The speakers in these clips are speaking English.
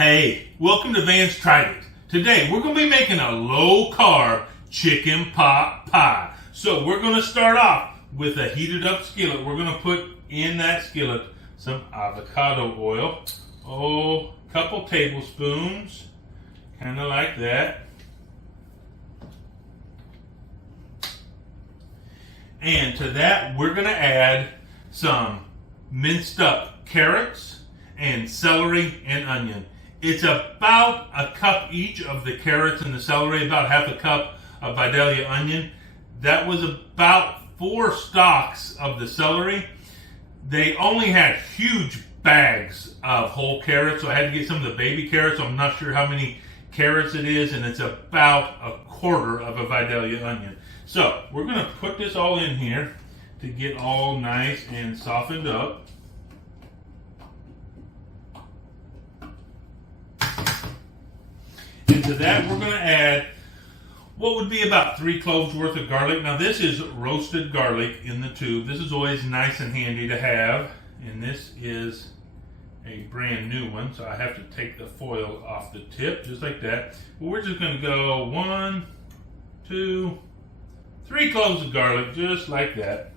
Hey, welcome to Vance Tried It. Today we're going to be making a low-carb chicken pot pie. So we're going to start off with a heated up skillet. We're going to put in that skillet some avocado oil. A couple tablespoons, kind of like that. And to that we're going to add some minced up carrots and celery and onion. It's about a cup each of the carrots and the celery, about half a cup of Vidalia onion. That was about 4 stalks of the celery. They only had huge bags of whole carrots, so I had to get some of the baby carrots. I'm not sure how many carrots it is, and it's about a quarter of a Vidalia onion. So we're going to put this all in here to get all nice and softened up. And to that we're going to add what would be about 3 cloves worth of garlic. Now this is roasted garlic in the tube. This is always nice and handy to have. And this is a brand new one, so I have to take the foil off the tip, just like that. But we're just going to go 1, 2, 3 cloves of garlic, just like that.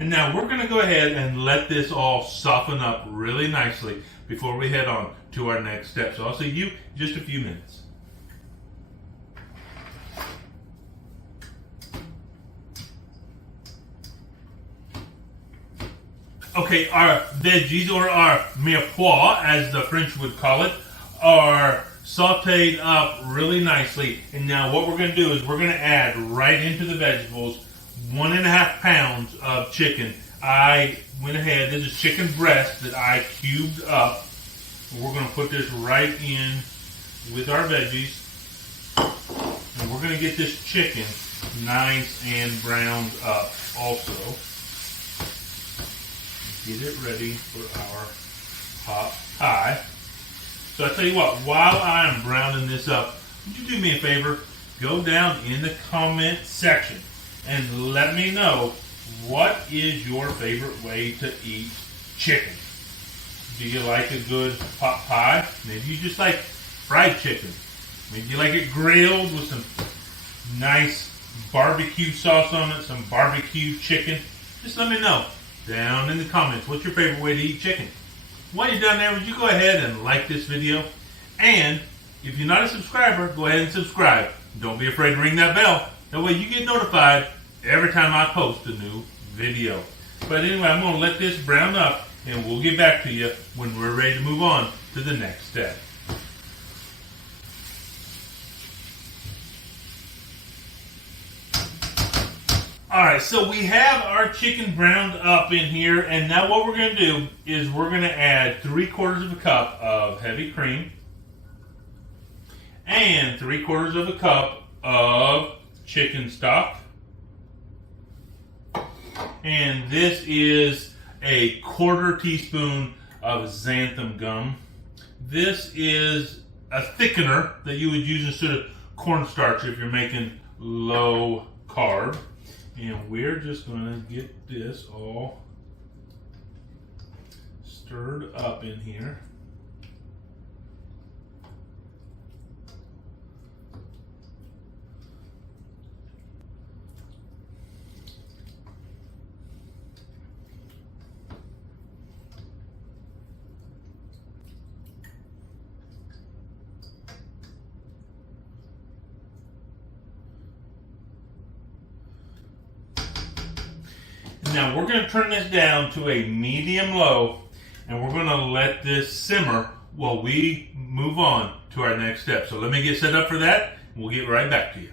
And now we're going to go ahead and let this all soften up really nicely before we head on to our next step. So I'll see you in just a few minutes. Okay, our veggies, or our mirepoix, as the French would call it, are sauteed up really nicely. And now what we're going to do is we're going to add right into the vegetables 1.5 pounds of chicken. I went ahead, this is chicken breast that I cubed up. We're going to put this right in with our veggies. And we're going to get this chicken nice and browned up also. Get it ready for our pot pie. So I tell you what, while I'm browning this up, would you do me a favor? Go down in the comment section and let me know, what is your favorite way to eat chicken? Do you like a good pot pie? Maybe you just like fried chicken. Maybe you like it grilled with some nice barbecue sauce on it, some barbecue chicken. Just let me know down in the comments, what's your favorite way to eat chicken? While you're down there, would you go ahead and like this video? And if you're not a subscriber, go ahead and subscribe. Don't be afraid to ring that bell. That way you get notified every time I post a new video. But anyway, I'm going to let this brown up and we'll get back to you when we're ready to move on to the next step. Alright, so we have our chicken browned up in here, and now what we're going to do is we're going to add 3/4 of a cup of heavy cream and 3/4 of a cup of chicken stock. And this is a 1/4 teaspoon of xanthan gum. This is a thickener that you would use instead of cornstarch if you're making low carb. And we're just going to get this all stirred up in here. Now we're going to turn this down to a medium-low, and we're going to let this simmer while we move on to our next step. So let me get set up for that, and we'll get right back to you.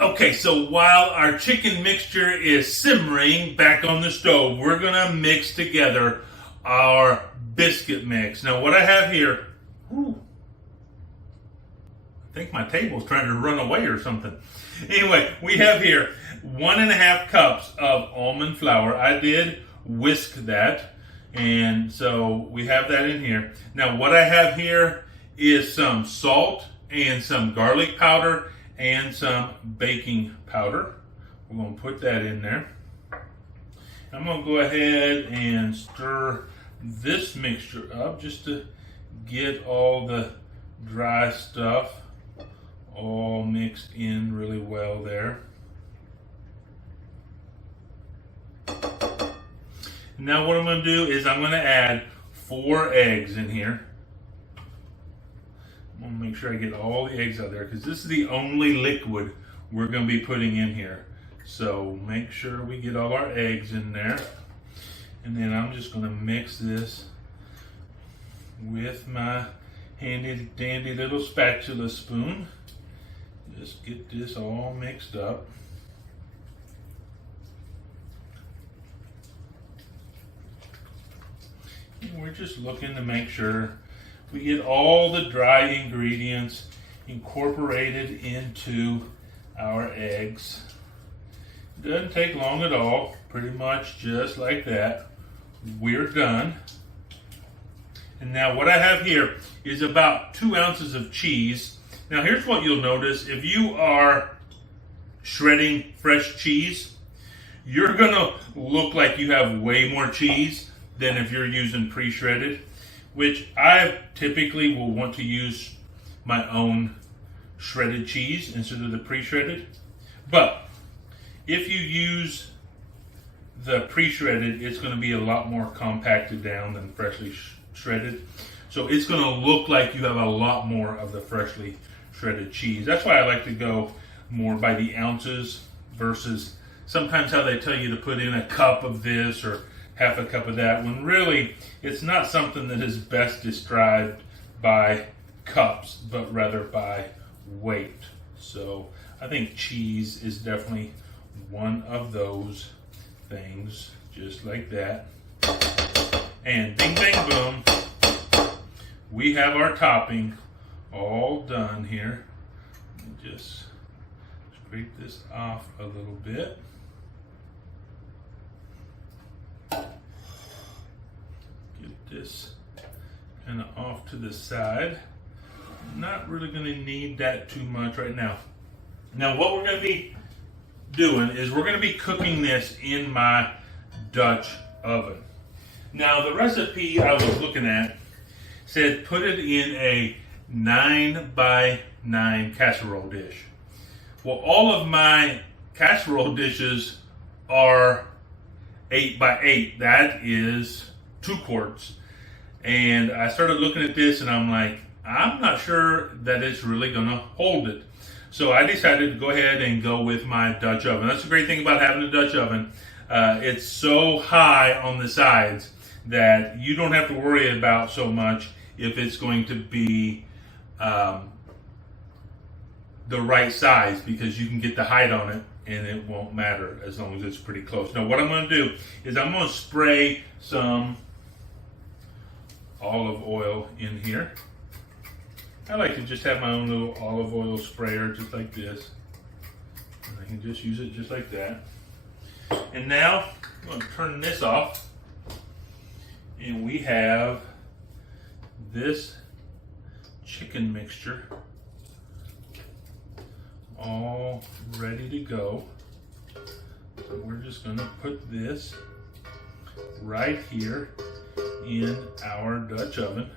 Okay, so while our chicken mixture is simmering back on the stove, we're going to mix together our biscuit mix. Now what I have here, I think my table's trying to run away or something. Anyway, we have here 1.5 cups of almond flour. I did whisk that, and so we have that in here. Now what I have here is some salt and some garlic powder and some baking powder. We're going to put that in there. I'm going to go ahead and stir this mixture up just to get all the dry stuff all mixed in really well there. Now what I'm going to do is I'm going to add 4 eggs in here. I'm going to make sure I get all the eggs out there because this is the only liquid we're going to be putting in here. So make sure we get all our eggs in there. And then I'm just going to mix this with my handy dandy little spatula spoon. Just get this all mixed up. And we're just looking to make sure we get all the dry ingredients incorporated into our eggs. It doesn't take long at all, pretty much just like that. We're done. And now what I have here is about 2 ounces of cheese. Now here's what you'll notice. If you are shredding fresh cheese, you're gonna look like you have way more cheese than if you're using pre-shredded, which I typically will want to use my own shredded cheese instead of the pre-shredded. But if you use the pre-shredded, it's going to be a lot more compacted down than freshly shredded. So it's going to look like you have a lot more of the freshly shredded cheese. That's why I like to go more by the ounces versus sometimes how they tell you to put in a cup of this or half a cup of that, when really it's not something that is best described by cups, but rather by weight. So I think cheese is definitely one of those things, just like that. And bing bang boom, we have our topping all done here. Just scrape this off a little bit. Get this kind of off to the side. Not really going to need that too much right now. Now what we're going to be doing is we're going to be cooking this in my Dutch oven. Now the recipe I was looking at said put it in a 9x9 casserole dish. Well, all of my casserole dishes are 8x8. That is 2 quarts. And I started looking at this and I'm like, I'm not sure that it's really going to hold it. So I decided to go ahead and go with my Dutch oven. That's the great thing about having a Dutch oven. It's so high on the sides that you don't have to worry about so much if it's going to be the right size, because you can get the height on it and it won't matter as long as it's pretty close. Now what I'm going to do is I'm going to spray some olive oil in here. I like to just have my own little olive oil sprayer just like this. And I can just use it just like that. And now I'm going to turn this off. And we have this chicken mixture all ready to go. So we're just going to put this right here in our Dutch oven.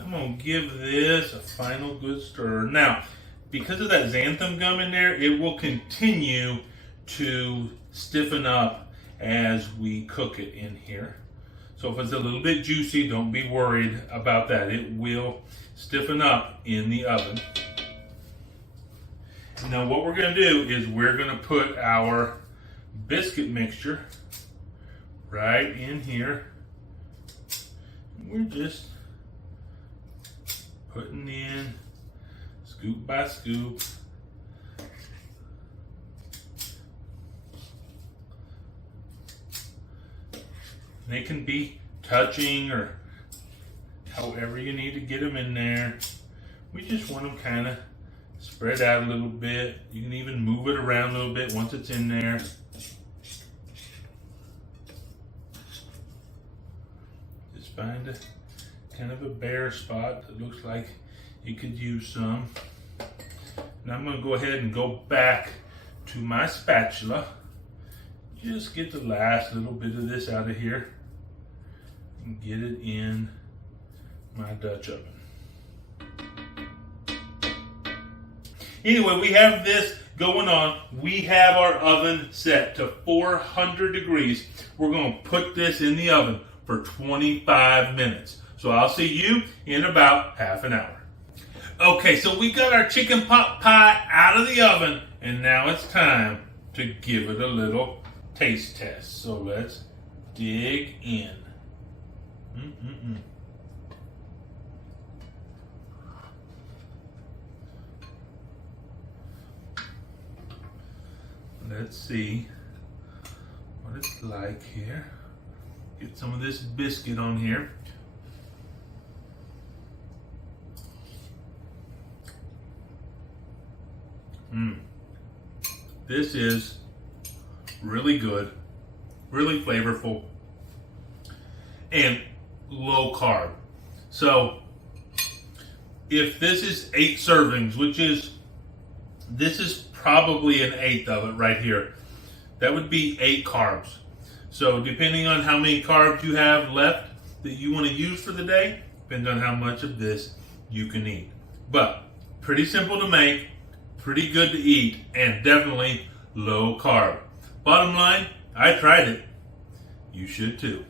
I'm going to give this a final good stir. Now, because of that xanthan gum in there, it will continue to stiffen up as we cook it in here. So if it's a little bit juicy, don't be worried about that. It will stiffen up in the oven. Now what we're going to do is we're going to put our biscuit mixture right in here. We're just putting in scoop by scoop. They can be touching or however you need to get them in there. We just want them kind of spread out a little bit. You can even move it around a little bit once it's in there. Just find a kind of a bare spot that looks like You could use some. Now I'm going to go ahead and go back to my spatula. Just get the last little bit of this out of here and get it in my Dutch oven. Anyway, we have this going on. We have our oven set to 400 degrees. We're going to put this in the oven for 25 minutes. So I'll see you in about half an hour. Okay, so we got our chicken pot pie out of the oven, and now it's time to give it a little taste test. So let's dig in. Let's see what it's like here. Get some of this biscuit on here. This is really good, really flavorful, and low carb. So if this is 8 servings, this is probably an eighth of it right here. That would be 8 carbs. So depending on how many carbs you have left that you want to use for the day, depends on how much of this you can eat. But pretty simple to make, pretty good to eat, and definitely low carb. Bottom line, I tried it. You should too.